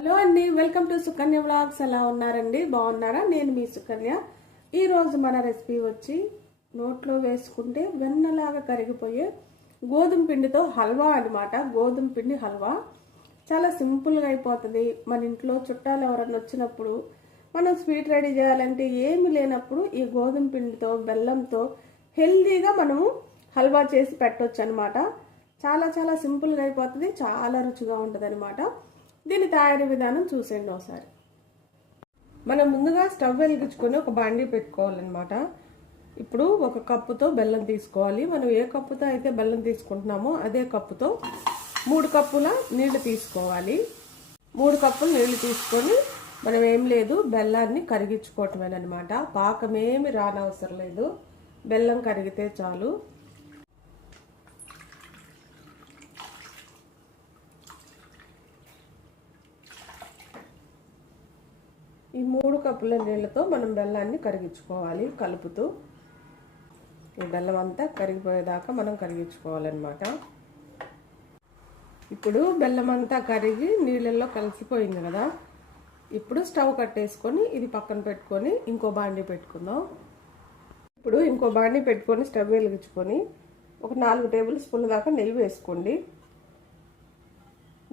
Hello అండి welcome to Sukanya vlogs. ఎలా ఉన్నారండి? బాగున్నారా? నేను మీ సుకన్య. ఈరోజు మన రెసిపీ వచ్చి నోట్లో వేసుకుంటే వెన్నలాగా కరిగిపోయే గోధుమ పిండితో హల్వా అన్నమాట. గోధుమ పిండి హల్వా. చాలా సింపుల్గా అయిపోతుంది. మన ఇంట్లో చుట్టాలు ఎవరన్నా వచ్చినప్పుడు మనం స్వీట్ రెడీ చేయాలంటే ఏమి లేనప్పుడు ఈ గోధుమ పిండితో బెల్లంతో హెల్దీగా మనము హల్వా చేసి పెట్టవచ్చు అనమాట చాలా చాలా సింపుల్గా అయిపోతుంది. చాలా రుచిగా ఉంటుంది అనమాట దీని తయారీ విధానం చూసేయండి ఒకసారి. మనం ముందుగా స్టవ్ వెలిగించుకొని ఒక బాండీ పెట్టుకోవాలన్నమాట. ఇప్పుడు ఒక కప్పుతో బెల్లం తీసుకోవాలి. మనం ఏ కప్పుతో అయితే బెల్లం తీసుకుంటున్నామో అదే కప్పుతో మూడు కప్పుల నీళ్ళు తీసుకోవాలి. మూడు కప్పులు నీళ్ళు తీసుకొని మనం ఏం లేదు బెల్లాన్ని కరిగించుకోవటమేనమాట పాకమేమి రానవసరం లేదు. బెల్లం కరిగితే చాలు. ఈ మూడు కప్పుల నీళ్ళతో మనం బెల్లాన్ని కరిగించుకోవాలి కలుపుతూ. ఈ బెల్లం అంతా కరిగిపోయేదాకా మనం కరిగించుకోవాలన్నమాట. ఇప్పుడు బెల్లం అంతా కరిగి నీళ్ళల్లో కలిసిపోయింది కదా. ఇప్పుడు స్టవ్ కట్టేసుకొని ఇది పక్కన పెట్టుకొని ఇంకో బాండీ పెట్టుకుందాం. ఇప్పుడు ఇంకో బాండీ పెట్టుకొని స్టవ్ వెలిగించుకొని ఒక నాలుగు టేబుల్ స్పూన్ల దాకా నెయ్యి వేసుకోండి.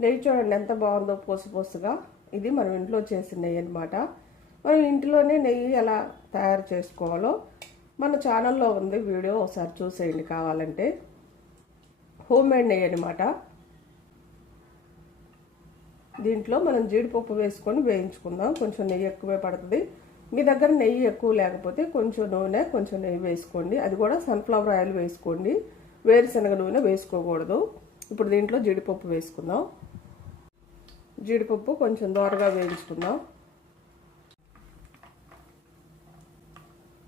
నెయ్యి చూడండి ఎంత బాగుందో పోసు పోసుగా. ఇది మనం ఇంట్లో చేసిన నెయ్యి అనమాట మనం ఇంట్లోనే నెయ్యి ఎలా తయారు చేసుకోవాలో మన ఛానల్లో ఉంది వీడియో ఒకసారి చూసేయండి కావాలంటే. హోమ్ మేడ్ నెయ్యి అనమాట దీంట్లో మనం జీడిపప్పు వేసుకొని వేయించుకుందాం. కొంచెం నెయ్యి ఎక్కువే పడుతుంది. మీ దగ్గర నెయ్యి ఎక్కువ లేకపోతే కొంచెం నూనె కొంచెం నెయ్యి వేసుకోండి. అది కూడా సన్ఫ్లవర్ ఆయిల్ వేసుకోండి. వేరుశనగ నూనె వేసుకోకూడదు. ఇప్పుడు దీంట్లో జీడిపప్పు వేసుకుందాం. జీడిపప్పు కొంచెం దోరగా వేయించుకుందాం.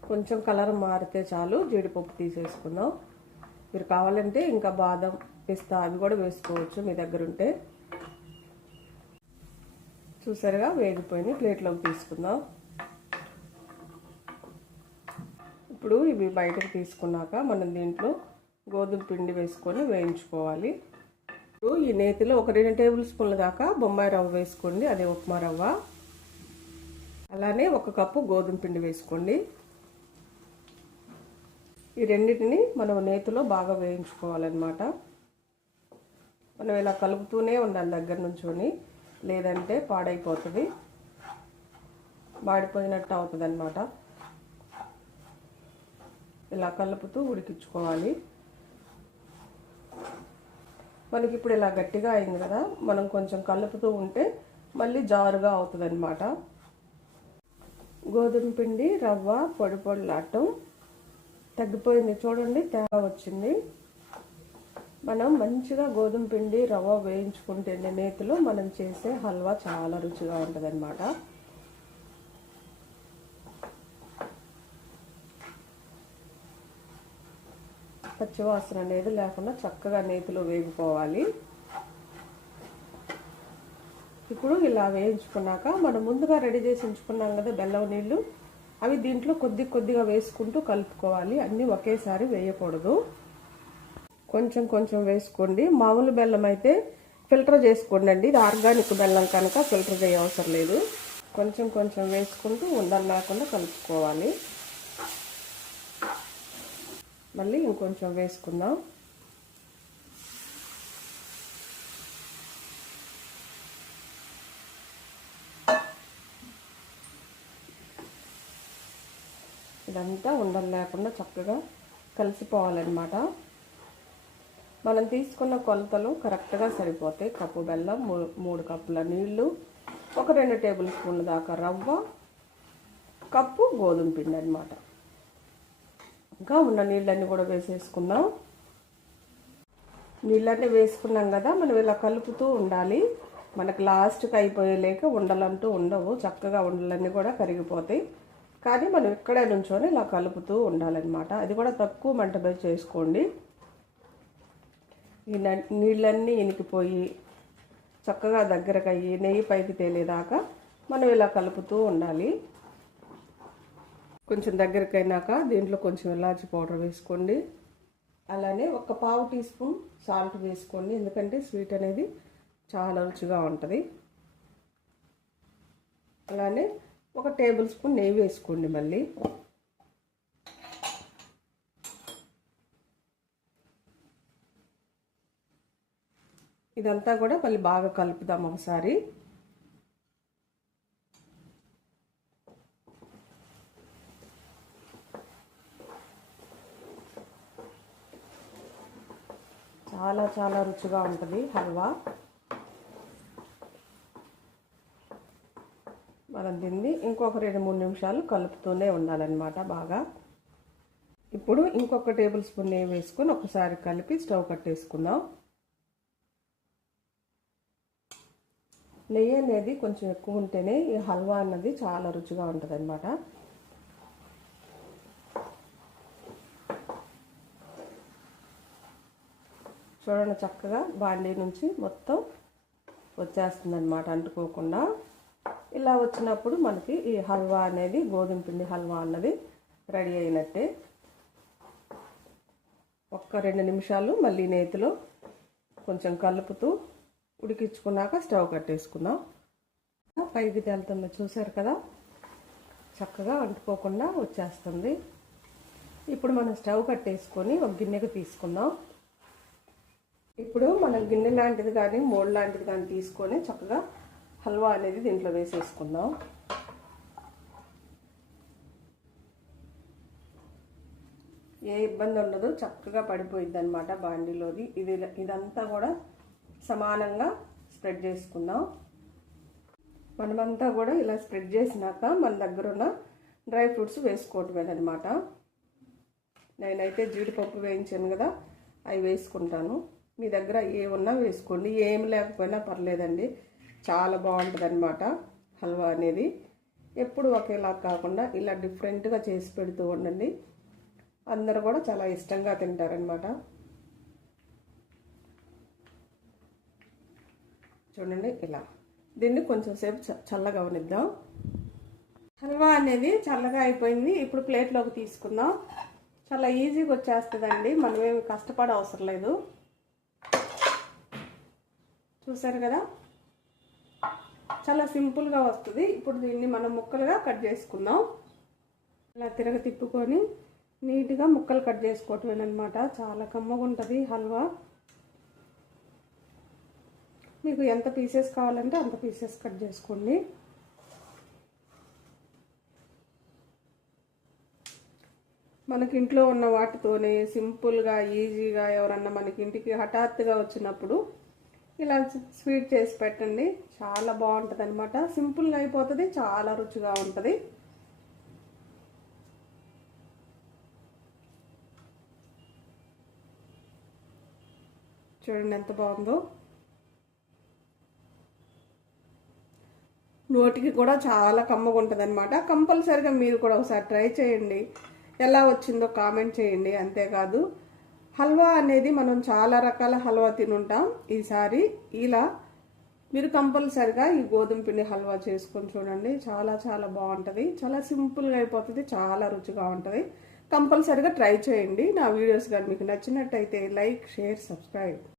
కొంచెం కలర్ మారితే చాలు జీడిపప్పు తీసేసుకుందాం. మీరు కావాలంటే ఇంకా బాదం పిస్తా అవి కూడా వేసుకోవచ్చు మీ దగ్గర ఉంటే. చూసారుగా వేగిపోయింది ప్లేట్లోకి తీసుకుందాం. ఇప్పుడు ఇవి బయటకు తీసుకున్నాక మనం దీంట్లో గోధుమ పిండి వేసుకొని వేయించుకోవాలి. ఇప్పుడు ఈ నేతిలో ఒక రెండు టేబుల్ స్పూన్ల దాకా బొంబాయి రవ్వ వేసుకోండి. అదే ఉప్మా రవ్వ. అలానే ఒక కప్పు గోధుమ పిండి వేసుకోండి. ఈ రెండింటిని మనం నేతిలో బాగా వేయించుకోవాలన్నమాట. మనం ఇలా కలుపుతూనే ఉండాలి దగ్గర నుంచొని. లేదంటే పాడైపోతుంది. మాడిపోయినట్టు అవుతుంది అనమాట ఇలా కలుపుతూ ఉడికించుకోవాలి. మనకి ఇప్పుడు ఇలా గట్టిగా అయింది కదా మనం కొంచెం కలుపుతూ ఉంటే మళ్ళీ జారుగా అవుతుంది అనమాట గోధుమ పిండి రవ్వ పొడి పొడిలాటం తగ్గిపోయింది. చూడండి తేడా వచ్చింది. మనం మంచిగా గోధుమ పిండి రవ్వ వేయించుకుంటే నేతిలో మనం చేసే హల్వా చాలా రుచిగా ఉంటుంది పచ్చివాసన అనేది లేకుండా చక్కగా నేతిలో వేగిపోవాలి. ఇప్పుడు ఇలా వేయించుకున్నాక మనం ముందుగా రెడీ చేసి ఉంచుకున్నాం కదా బెల్లం నీళ్ళు అవి దీంట్లో కొద్ది కొద్దిగా వేసుకుంటూ కలుపుకోవాలి. అన్నీ ఒకేసారి వేయకూడదు. కొంచెం కొంచెం వేసుకోండి. మామూలు బెల్లం అయితే ఫిల్టర్ చేసుకోండి అండి. ఇది ఆర్గానిక్ బెల్లం కనుక ఫిల్టర్ చేయవసరం లేదు. కొంచెం కొంచెం వేసుకుంటూ ఉండలు లేకుండా కలుపుకోవాలి. మళ్ళీ ఇంకొంచెం వేసుకుందాం. ఇదంతా ఉండలు లేకుండా చక్కగా కలిసిపోవాలన్నమాట. మనం తీసుకున్న కొలతలు కరెక్ట్గా సరిపోతాయి. కప్పు బెల్లం మూడు కప్పుల నీళ్ళు ఒక రెండు టేబుల్ స్పూన్ల దాకా రవ్వ కప్పు గోధుమ పిండి అనమాట ఇంకా ఉన్న నీళ్ళన్నీ కూడా వేసేసుకుందాం. నీళ్ళన్నీ వేసుకున్నాం కదా మనం ఇలా కలుపుతూ ఉండాలి. మనకు లాస్ట్కి అయిపోయేలేక ఉండలంటూ ఉండవు చక్కగా ఉండలన్నీ కూడా కరిగిపోతాయి. కానీ మనం ఇక్కడే నుంచొని ఇలా కలుపుతూ ఉండాలన్నమాట. అది కూడా తక్కువ మంట మీద చేసుకోండి. ఈ నీళ్ళన్నీ ఇనికిపోయి చక్కగా దగ్గరకు అయ్యి నెయ్యి పైకి తేలేదాకా మనం ఇలా కలుపుతూ ఉండాలి. కొంచెం దగ్గరికి అయినాక దీంట్లో కొంచెం ఇలాచి పౌడర్ వేసుకోండి. అలానే ఒక పావు టీ స్పూన్ సాల్ట్ వేసుకోండి. ఎందుకంటే స్వీట్ అనేది చాలా రుచిగా ఉంటుంది. అలానే ఒక టేబుల్ స్పూన్ నెయ్యి వేసుకోండి మళ్ళీ. ఇదంతా కూడా మళ్ళీ బాగా కలుపుదాం ఒకసారి. చాలా చాలా రుచిగా ఉంటుంది హల్వా. మనం దీన్ని ఇంకొక రెండు మూడు నిమిషాలు కలుపుతూనే ఉండాలన్నమాట బాగా. ఇప్పుడు ఇంకొక టేబుల్ స్పూన్ నెయ్యి వేసుకొని ఒకసారి కలిపి స్టవ్ కట్టేసుకుందాం. నెయ్యి అనేది కొంచెం ఎక్కువ ఉంటేనే ఈ హల్వా అన్నది చాలా రుచిగా ఉంటుంది చూడండి చక్కగా బాండీ నుంచి మొత్తం వచ్చేస్తుంది అనమాట అంటుకోకుండా. ఇలా వచ్చినప్పుడు మనకి ఈ హల్వా అనేది గోధుమ పిండి హల్వా అన్నది రెడీ అయినట్టే. ఒక్క రెండు నిమిషాలు మళ్ళీ నేతిలో కొంచెం కలుపుతూ ఉడికించుకున్నాక స్టవ్ కట్టేసుకుందాం. పైకి తేలుతుందో చూసారు కదా? చక్కగా అంటుకోకుండా వచ్చేస్తుంది. ఇప్పుడు మనం స్టవ్ కట్టేసుకొని ఒక గిన్నెకి తీసుకుందాం. ఇప్పుడు మనం గిన్నె లాంటిది కానీ మోడ్ లాంటిది కానీ తీసుకొని చక్కగా హల్వా అనేది దీంట్లో వేసేసుకుందాం. ఏ ఇబ్బంది ఉండదు చక్కగా పడిపోయింది అనమాట బాండీలోది. ఇది ఇదంతా కూడా సమానంగా స్ప్రెడ్ చేసుకుందాం. మనమంతా కూడా ఇలా స్ప్రెడ్ చేసినాక మన దగ్గర ఉన్న డ్రై ఫ్రూట్స్ వేసుకోవటమేనమాట నేనైతే జీడిపప్పు వేయించాను కదా అవి వేసుకుంటాను. మీ దగ్గర ఏ ఉన్నా వేసుకోండి. ఏం లేకపోయినా పర్లేదండి. చాలా బాగుంటుంది అనమాట హల్వా అనేది. ఎప్పుడు ఒకేలా కాకుండా ఇలా డిఫరెంట్గా చేసి పెడుతూ ఉండండి. అందరూ కూడా చాలా ఇష్టంగా తింటారనమాట చూడండి ఇలా. దీన్ని కొంచెం సేపు చల్లగా ఉనిద్దాం హల్వా అనేది చల్లగా అయిపోయింది. ఇప్పుడు ప్లేట్లోకి తీసుకుందాం. చాలా ఈజీగా వచ్చేస్తుందండి. మనమేమి కష్టపడ అవసరం లేదు. చూసారు కదా? చాలా సింపుల్గా వస్తుంది. ఇప్పుడు దీన్ని మనం ముక్కలుగా కట్ చేసుకుందాం. ఇలా తిరగ తిప్పుకొని నీట్గా ముక్కలు కట్ చేసుకోవటమే అనమాట చాలా కమ్మగా ఉంటుంది హల్వా. మీకు ఎంత పీసెస్ కావాలంటే అంత పీసెస్ కట్ చేసుకోండి. మనకి ఇంట్లో ఉన్న వాటితోనే సింపుల్గా ఈజీగా ఎవరన్నా మనకి ఇంటికి హఠాత్తుగా వచ్చినప్పుడు ఇలా స్వీట్ చేసి పెట్టండి. చాలా బాగుంటుంది అనమాట సింపుల్గా అయిపోతుంది చాలా రుచిగా ఉంటుంది. చూడండి ఎంత బాగుందో. నోటికి కూడా చాలా కమ్మగా ఉంటుంది అనమాట కంపల్సరిగా మీరు కూడా ఒకసారి ట్రై చేయండి. ఎలా వచ్చిందో కామెంట్ చేయండి. అంతేకాదు హల్వా అనేది మనం చాలా రకాల హల్వా తినుంటాం. ఈసారి ఇలా మీరు కంపల్సరిగా ఈ గోధుమ పిండి హల్వా చేసుకొని చూడండి. చాలా చాలా బాగుంటుంది. చాలా సింపుల్గా అయిపోతుంది. చాలా రుచిగా ఉంటుంది. కంపల్సరిగా ట్రై చేయండి. నా వీడియోస్ కానీ మీకు నచ్చినట్టయితే లైక్ షేర్ సబ్స్క్రైబ్.